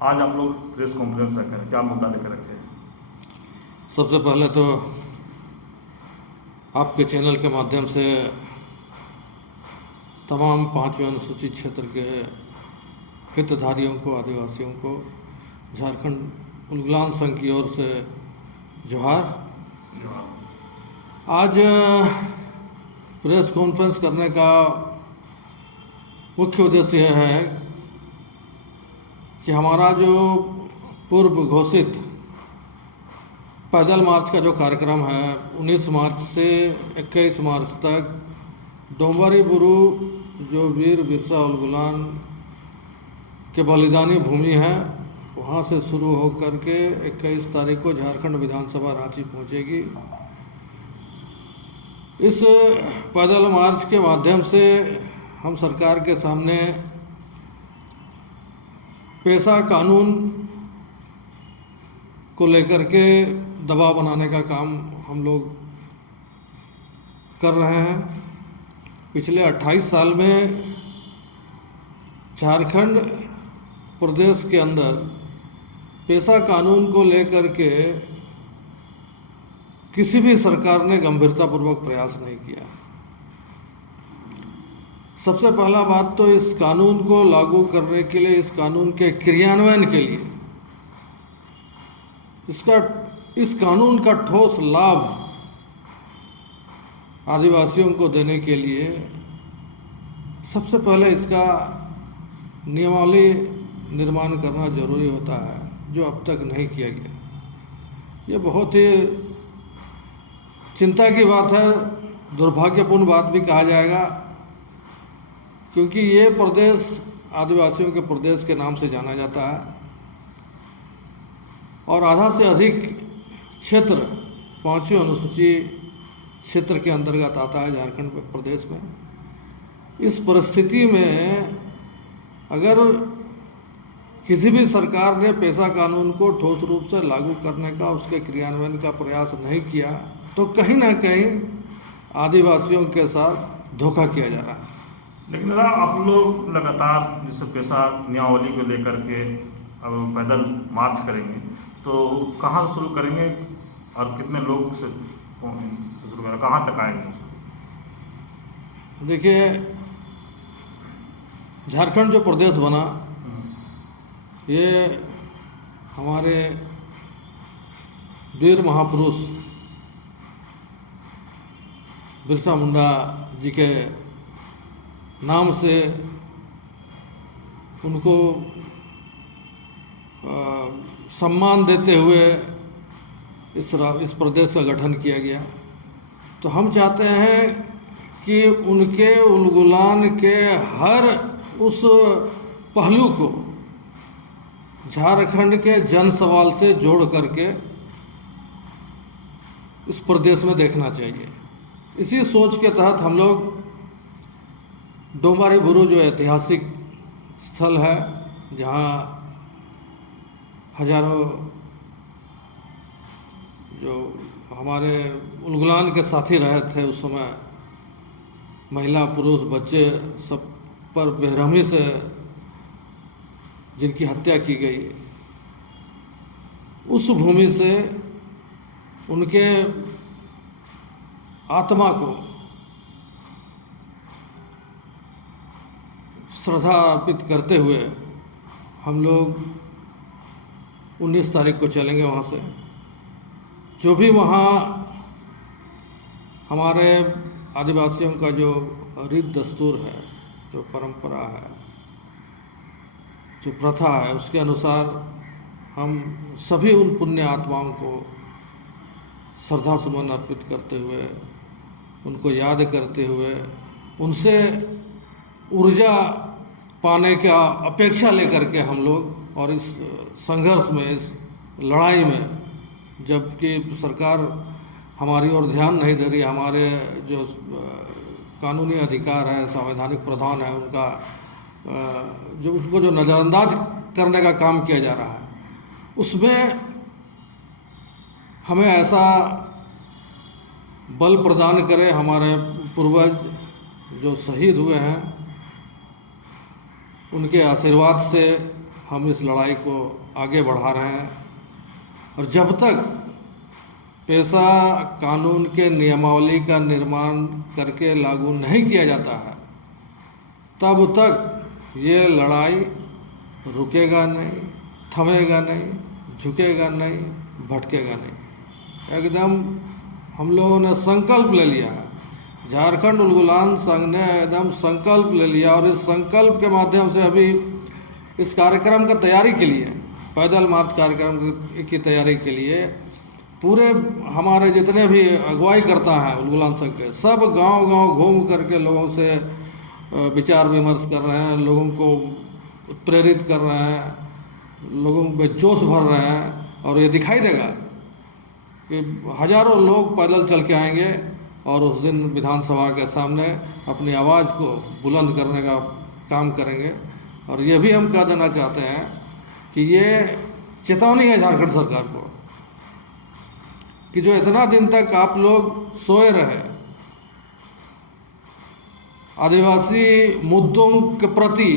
आज आप लोग प्रेस कॉन्फ्रेंस रखे हैं, क्या मुद्दा लेकर रखे हैं? सबसे पहले तो आपके चैनल के माध्यम से तमाम पांचवें अनुसूचित क्षेत्र के हितधारियों को, आदिवासियों को झारखंड उलगुलान संघ की ओर से जोहार। आज प्रेस कॉन्फ्रेंस करने का मुख्य उद्देश्य यह है कि हमारा जो पूर्व घोषित पैदल मार्च का जो कार्यक्रम है 19 मार्च से 21 मार्च तक डोंबारी बुरू जो वीर बिरसा उलगुलान के बलिदानी भूमि है वहाँ से शुरू होकर के 21 तारीख को झारखंड विधानसभा रांची पहुँचेगी। इस पैदल मार्च के माध्यम से हम सरकार के सामने पेशा कानून को लेकर के दबाव बनाने का काम हम लोग कर रहे हैं। पिछले 28 साल में झारखंड प्रदेश के अंदर पेशा कानून को लेकर के किसी भी सरकार ने गंभीरतापूर्वक प्रयास नहीं किया। सबसे पहला बात तो इस कानून को लागू करने के लिए, इस कानून के क्रियान्वयन के लिए, इस कानून का ठोस लाभ आदिवासियों को देने के लिए सबसे पहले इसका नियमावली निर्माण करना जरूरी होता है, जो अब तक नहीं किया गया। ये बहुत ही चिंता की बात है, दुर्भाग्यपूर्ण बात भी कहा जाएगा, क्योंकि ये प्रदेश आदिवासियों के प्रदेश के नाम से जाना जाता है और आधा से अधिक क्षेत्र पांचवें अनुसूची क्षेत्र के अंतर्गत आता है झारखंड प्रदेश में। इस परिस्थिति में अगर किसी भी सरकार ने पेशा कानून को ठोस रूप से लागू करने का, उसके क्रियान्वयन का प्रयास नहीं किया तो कहीं ना कहीं आदिवासियों के साथ धोखा किया जा रहा है। लेकिन दादा, आप लोग लगातार जैसे पेशा नियमावली को लेकर के अब पैदल मार्च करेंगे तो कहाँ से शुरू करेंगे और कितने लोग से शुरू करेंगे, कहाँ तक आएंगे? देखिए, झारखंड जो प्रदेश बना ये हमारे वीर महापुरुष बिरसा मुंडा जी के नाम से उनको सम्मान देते हुए इस प्रदेश का गठन किया गया। तो हम चाहते हैं कि उनके उलगुलान के हर उस पहलू को झारखंड के जन सवाल से जोड़ करके इस प्रदेश में देखना चाहिए। इसी सोच के तहत हम लोग डोंबारी बुरू जो ऐतिहासिक स्थल है, जहाँ हजारों जो हमारे उलगुलान के साथी रहे थे उस समय, महिला पुरुष बच्चे सब पर बेरहमी से जिनकी हत्या की गई, उस भूमि से उनके आत्मा को श्रद्धा अर्पित करते हुए हम लोग 19 तारीख को चलेंगे वहाँ से। जो भी वहाँ हमारे आदिवासियों का जो रीत दस्तूर है, जो परंपरा है, जो प्रथा है, उसके अनुसार हम सभी उन पुण्य आत्माओं को श्रद्धा सुमन अर्पित करते हुए, उनको याद करते हुए, उनसे ऊर्जा पाने का अपेक्षा लेकर के हम लोग और इस संघर्ष में, इस लड़ाई में, जबकि सरकार हमारी ओर ध्यान नहीं दे रही, हमारे जो कानूनी अधिकार है, संवैधानिक प्रावधान है, उनका जो उसको जो नज़रअंदाज करने का काम किया जा रहा है, उसमें हमें ऐसा बल प्रदान करे हमारे पूर्वज जो शहीद हुए हैं, उनके आशीर्वाद से हम इस लड़ाई को आगे बढ़ा रहे हैं। और जब तक पेशा कानून के नियमावली का निर्माण करके लागू नहीं किया जाता है, तब तक ये लड़ाई रुकेगा नहीं, थमेगा नहीं, झुकेगा नहीं, भटकेगा नहीं। एकदम हम लोगों ने संकल्प ले लिया है, झारखंड उलगुलान संघ ने एकदम संकल्प ले लिया। और इस संकल्प के माध्यम से अभी इस कार्यक्रम का तैयारी के लिए, पैदल मार्च कार्यक्रम की तैयारी के लिए पूरे हमारे जितने भी अगुवाई करता है उलगुलान संघ के, सब गांव-गांव घूम करके लोगों से विचार विमर्श कर रहे हैं, लोगों को प्रेरित कर रहे हैं, लोगों में जोश भर रहे हैं। और ये दिखाई देगा कि हज़ारों लोग पैदल चल के आएंगे और उस दिन विधानसभा के सामने अपनी आवाज़ को बुलंद करने का काम करेंगे। और ये भी हम कह देना चाहते हैं कि ये चेतावनी है झारखंड सरकार को कि जो इतना दिन तक आप लोग सोए रहे, आदिवासी मुद्दों के प्रति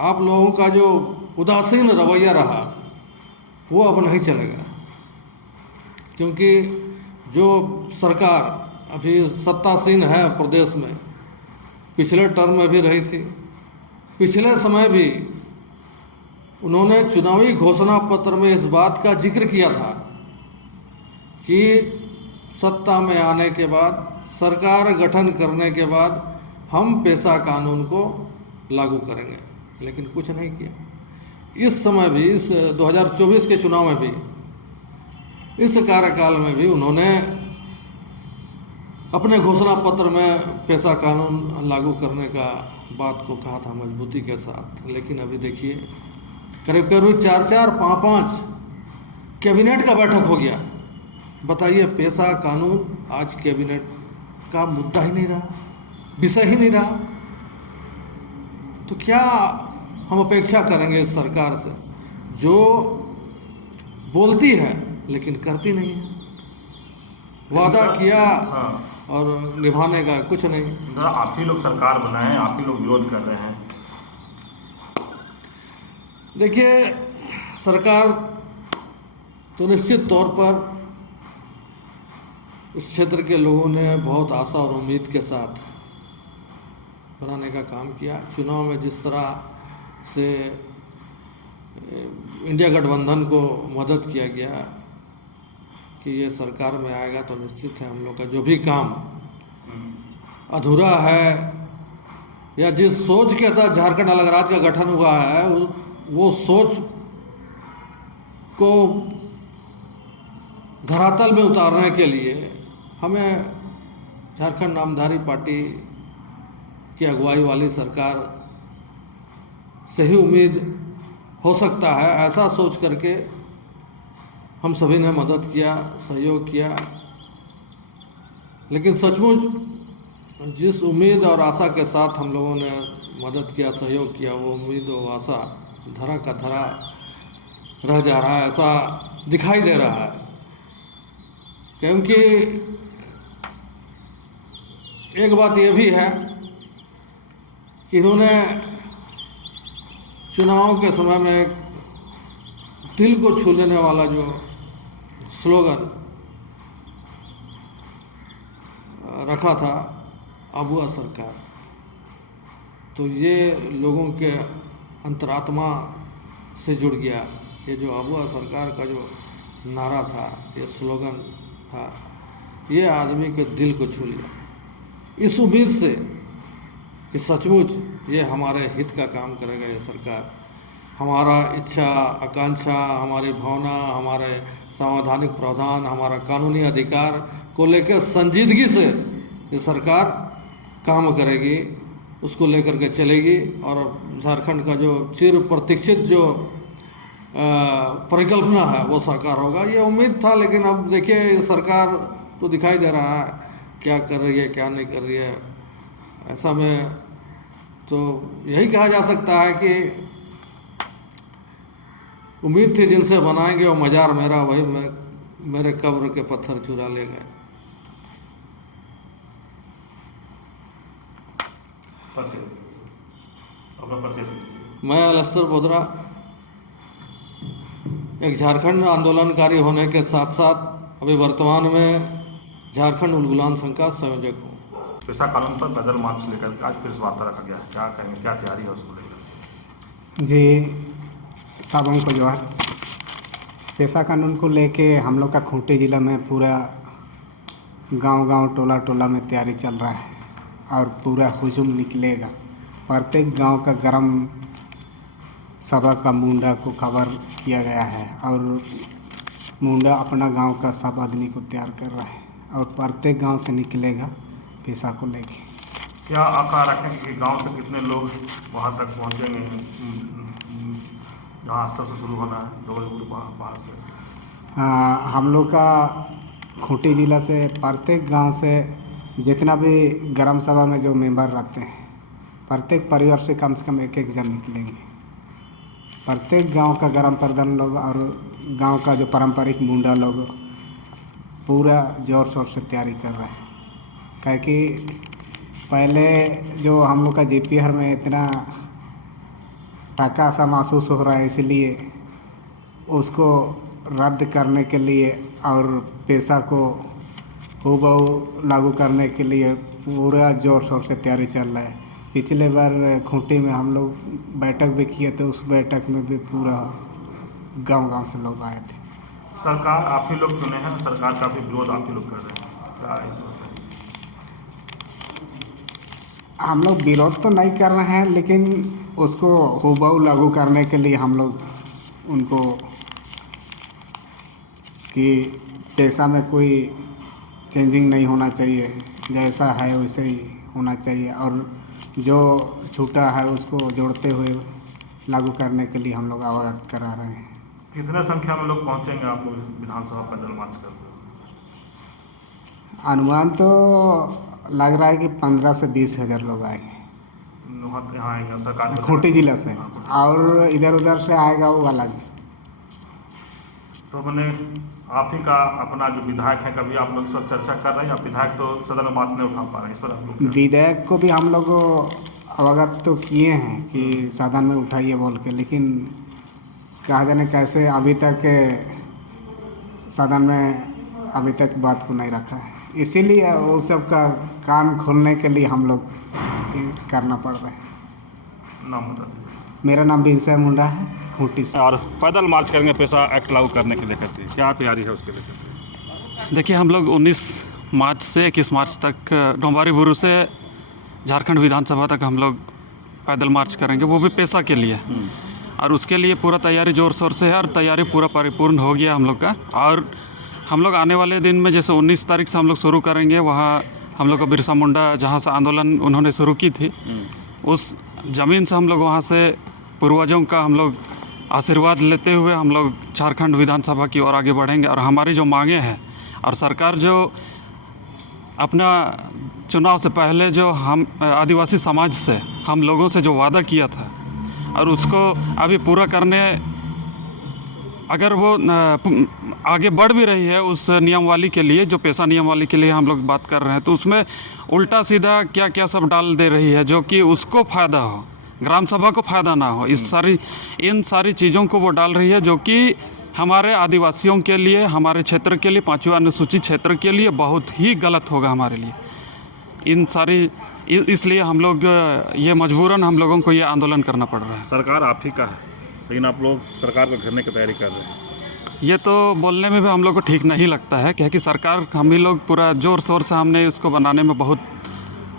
आप लोगों का जो उदासीन रवैया रहा, वो अब नहीं चलेगा। क्योंकि जो सरकार अभी सत्तासीन है प्रदेश में, पिछले टर्म में भी रही थी, पिछले समय भी उन्होंने चुनावी घोषणा पत्र में इस बात का जिक्र किया था कि सत्ता में आने के बाद, सरकार गठन करने के बाद हम पेशा कानून को लागू करेंगे, लेकिन कुछ नहीं किया। इस समय भी, इस 2024 के चुनाव में भी, इस कार्यकाल में भी उन्होंने अपने घोषणा पत्र में पेशा कानून लागू करने का बात को कहा था मजबूती के साथ। लेकिन अभी देखिए करीब करीब 4-4, 5-5 कैबिनेट का बैठक हो गया। बताइए, पेशा कानून आज कैबिनेट का मुद्दा ही नहीं रहा, विषय ही नहीं रहा। तो क्या हम अपेक्षा करेंगे इस सरकार से जो बोलती है लेकिन करती नहीं है, वादा किया और निभाने का कुछ नहीं। आप ही लोग सरकार बनाए हैं, आप ही लोग विरोध कर रहे हैं। देखिए, सरकार तो निश्चित तौर पर इस क्षेत्र के लोगों ने बहुत आशा और उम्मीद के साथ बनाने का काम किया। चुनाव में जिस तरह से इंडिया गठबंधन को मदद किया गया कि ये सरकार में आएगा तो निश्चित है हम लोग का जो भी काम अधूरा है या जिस सोच के तहत झारखंड अलग राज्य का गठन हुआ है, वो सोच को धरातल में उतारने के लिए हमें झारखंड नामधारी पार्टी की अगुवाई वाली सरकार से ही उम्मीद हो सकता है। ऐसा सोच करके हम सभी ने मदद किया, सहयोग किया। लेकिन सचमुच जिस उम्मीद और आशा के साथ हम लोगों ने मदद किया, सहयोग किया, वो उम्मीद और आशा धरा का धरा रह जा रहा है, ऐसा दिखाई दे रहा है। क्योंकि एक बात ये भी है कि इन्होंने चुनाव के समय में एक दिल को छू लेने वाला जो स्लोगन रखा था, अबुआ सरकार, तो ये लोगों के अंतरात्मा से जुड़ गया। ये जो अबुआ सरकार का जो नारा था, ये स्लोगन था, ये आदमी के दिल को छू लिया। इस उम्मीद से कि सचमुच ये हमारे हित का काम करेगा ये सरकार, हमारा इच्छा आकांक्षा, हमारी भावना, हमारे संवैधानिक प्रावधान, हमारा कानूनी अधिकार को लेकर संजीदगी से ये सरकार काम करेगी, उसको लेकर के चलेगी और झारखंड का जो चिर प्रतीक्षित जो परिकल्पना है वो साकार होगा, ये उम्मीद था। लेकिन अब देखिए, ये सरकार तो दिखाई दे रहा है क्या कर रही है, क्या नहीं कर रही है। ऐसा में तो यही कहा जा सकता है कि उम्मीद थी जिनसे बनाएंगे वो मजार मेरा, वही मेरे कब्र के पत्थर चुरा ले गए। अपना परिचय मैं अलस्तर बोदरा एक झारखंड आंदोलनकारी होने के साथ साथ अभी वर्तमान में झारखंड उलगुलान संघ का संयोजक हूँ। पेशा कानून पर पैदल मार्च लेकर आज प्रेस वार्ता रखा गया है, क्या कहेंगे, क्या तैयारी है उसको लेकर? जी साबों को जोहार। पेशा कानून को लेके हम लोग का खूंटी ज़िला में पूरा गांव-गांव टोला-टोला में तैयारी चल रहा है और पूरा हुजूम निकलेगा। प्रत्येक गांव का ग्राम सभा का मुंडा को खबर किया गया है और मुंडा अपना गांव का सब आदमी को तैयार कर रहा है और प्रत्येक गांव से निकलेगा पेशा को लेके। क्या आशा रखें कि गांव से कितने लोग वहां तक पहुंचेंगे जहां अस्तर से शुरू होना है, जबलपुर वहाँ से? हम लोग का खूंटी ज़िला से प्रत्येक गांव से जितना भी ग्राम सभा में जो मेंबर रहते हैं प्रत्येक परिवार से कम एक जन निकलेंगे। प्रत्येक गांव का ग्राम प्रधान लोग और गांव का जो पारंपरिक मुंडा लोग पूरा जोर शोर से तैयारी कर रहे हैं। क्या कि पहले जो हम लोग का जीपीआर में इतना टाका सा महसूस हो रहा है, इसलिए उसको रद्द करने के लिए और पेशा को हूबहू लागू करने के लिए पूरा जोर शोर से तैयारी चल रहा है। पिछले बार खूंटी में हम लोग बैठक भी किए थे, उस बैठक में भी पूरा गांव-गांव से लोग आए थे। सरकार आप ही लोग चुने हैं, सरकार का भी विरोध आप ही लोग कर रहे हैं, क्या इस वक्त? हम लोग विरोध तो नहीं कर रहे हैं, लेकिन उसको हूबहू लागू करने के लिए हम लोग उनको कि पेशा में कोई चेंजिंग नहीं होना चाहिए, जैसा है वैसे ही होना चाहिए और जो छूटा है उसको जोड़ते हुए लागू करने के लिए हम लोग अवगत करा रहे हैं। कितने संख्या में लोग पहुंचेंगे आप लोग विधानसभा पैदल मार्च करते हुए? अनुमान तो लग रहा है कि 15 से 20 हज़ार लोग आएंगे यहाँ आएंगे सरकार खूंटी ज़िला से, और इधर उधर से आएगा वो अलग। तो मैंने आप ही का अपना जो विधायक है, कभी आप लोग सब चर्चा कर रहे हैं? विधायक तो सदन में बात नहीं उठा पा रहे हैं, इस पर आप लोग? विधायक को भी हम लोग अवगत तो किए हैं कि सदन में उठाइए बोल के, लेकिन कहा जाने कैसे अभी तक सदन में अभी तक बात को नहीं रखा है। इसीलिए वो सब का कान खोलने के लिए हम लोग करना पड़ रहा है। नाम बता दीजिए। मेरा नाम विनय मुंडा है, खूंटी से। और पैदल मार्च करेंगे पेशा एक्ट लागू करने के लेकर के, क्या तैयारी है उसके लेकर? देखिए, हम लोग 19 मार्च से 21 मार्च तक डोंबारी बुरू से झारखंड विधानसभा तक हम लोग पैदल मार्च करेंगे, वो भी पेशा के लिए। और उसके लिए पूरा तैयारी ज़ोर शोर से है और तैयारी पूरा परिपूर्ण हो गया हम लोग का। और हम लोग आने वाले दिन में जैसे 19 तारीख से हम लोग शुरू करेंगे, वहाँ हम लोग का बिरसा मुंडा जहाँ से आंदोलन उन्होंने शुरू की थी, उस ज़मीन से हम लोग वहाँ से पूर्वजों का हम लोग आशीर्वाद लेते हुए हम लोग झारखंड विधानसभा की ओर आगे बढ़ेंगे। और हमारी जो मांगें हैं और सरकार जो अपना चुनाव से पहले जो हम आदिवासी समाज से हम लोगों से जो वादा किया था और उसको अभी पूरा करने अगर वो आगे बढ़ भी रही है उस नियमवाली के लिए, जो पेशा नियमवाली के लिए हम लोग बात कर रहे हैं, तो उसमें उल्टा सीधा क्या क्या सब डाल दे रही है जो कि उसको फ़ायदा हो, ग्राम सभा को फ़ायदा ना हो। इन सारी चीज़ों को वो डाल रही है जो कि हमारे आदिवासियों के लिए, हमारे क्षेत्र के लिए, 5वीं अनुसूचित क्षेत्र के लिए बहुत ही गलत होगा हमारे लिए। इसलिए हम लोग ये मजबूरन हम लोगों को ये आंदोलन करना पड़ रहा है। सरकार आप ही का है, लेकिन आप लोग सरकार को घेरने की तैयारी कर रहे हैं। ये तो बोलने में भी हम लोग को ठीक नहीं लगता है, क्योंकि सरकार हम ही लोग पूरा ज़ोर शोर से हमने इसको बनाने में बहुत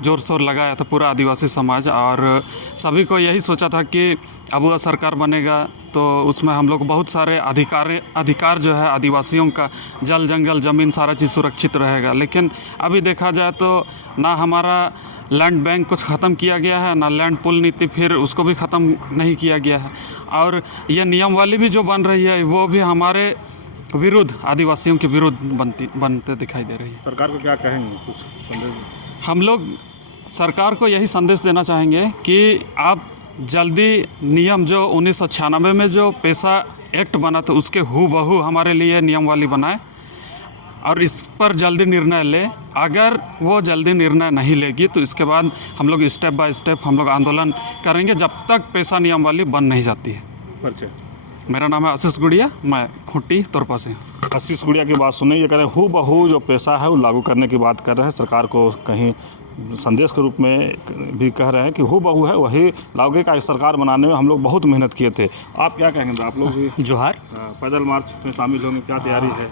ज़ोर शोर लगाया था, पूरा आदिवासी समाज, और सभी को यही सोचा था कि अब वह सरकार बनेगा तो उसमें हम लोग बहुत सारे अधिकार जो है आदिवासियों का, जल जंगल ज़मीन सारा चीज़ सुरक्षित रहेगा। लेकिन अभी देखा जाए तो ना हमारा लैंड बैंक कुछ ख़त्म किया गया है, ना लैंड पुल नीति फिर उसको भी ख़त्म नहीं किया गया है, और ये नियमवाली भी जो बन रही है वो भी हमारे विरुद्ध, आदिवासियों के विरुद्ध बनते दिखाई दे रही है। सरकार को क्या कहेंगे, कुछ संदेश? हम लोग सरकार को यही संदेश देना चाहेंगे कि आप जल्दी नियम जो 1996 में जो पेशा एक्ट बना था उसके हूबहू हमारे लिए नियमवाली बनाए और इस पर जल्दी निर्णय ले। अगर वो जल्दी निर्णय नहीं लेगी तो इसके बाद हम लोग स्टेप बाय स्टेप हम लोग आंदोलन करेंगे जब तक पैसा नियमावली बन नहीं जाती है। परिचय। मेरा नाम है आशीष गुड़िया, मैं खूंटी तोरपा से हूँ। आशीष गुड़िया की बात सुनिए, ये कह रहे हैं हू बहू जो पैसा है वो लागू करने की बात कर रहे हैं, सरकार को कहीं संदेश के रूप में भी कह रहे हैं कि हू बहू है वही लागू का। सरकार बनाने में हम लोग बहुत मेहनत किए थे। आप क्या कहेंगे? आप लोग भी जोहार। पैदल मार्च में शामिल होंगे, क्या तैयारी है?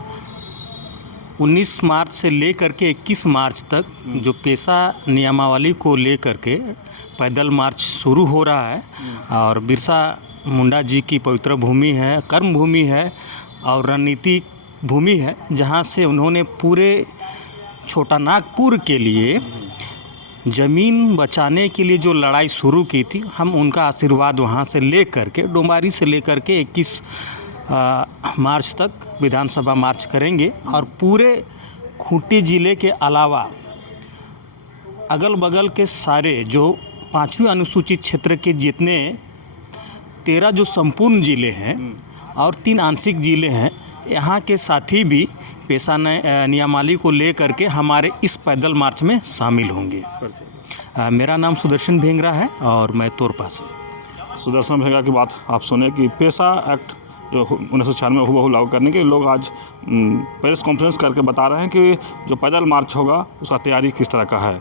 19 मार्च से लेकर के 21 मार्च तक जो पेशा नियमावली को लेकर के पैदल मार्च शुरू हो रहा है और बिरसा मुंडा जी की पवित्र भूमि है, कर्म भूमि है और रणनीतिक भूमि है, जहां से उन्होंने पूरे छोटा नागपुर के लिए ज़मीन बचाने के लिए जो लड़ाई शुरू की थी, हम उनका आशीर्वाद वहां से लेकर के डोंबारी से लेकर के 21 मार्च तक विधानसभा मार्च करेंगे और पूरे खूंटी ज़िले के अलावा अगल बगल के सारे जो 5वीं अनुसूचित क्षेत्र के जितने 13 जो संपूर्ण ज़िले हैं और 3 आंशिक ज़िले हैं, यहाँ के साथी भी पेशा नियमावली को लेकर के हमारे इस पैदल मार्च में शामिल होंगे। मेरा नाम सुदर्शन भेंगरा है और मैं तोरपा से। सुदर्शन भेंगरा की बात आप सुने कि पेशा एक्ट जो 1996 में हुआ लागू करने के लोग आज प्रेस कॉन्फ्रेंस करके बता रहे हैं कि जो पैदल मार्च होगा उसका तैयारी किस तरह का है।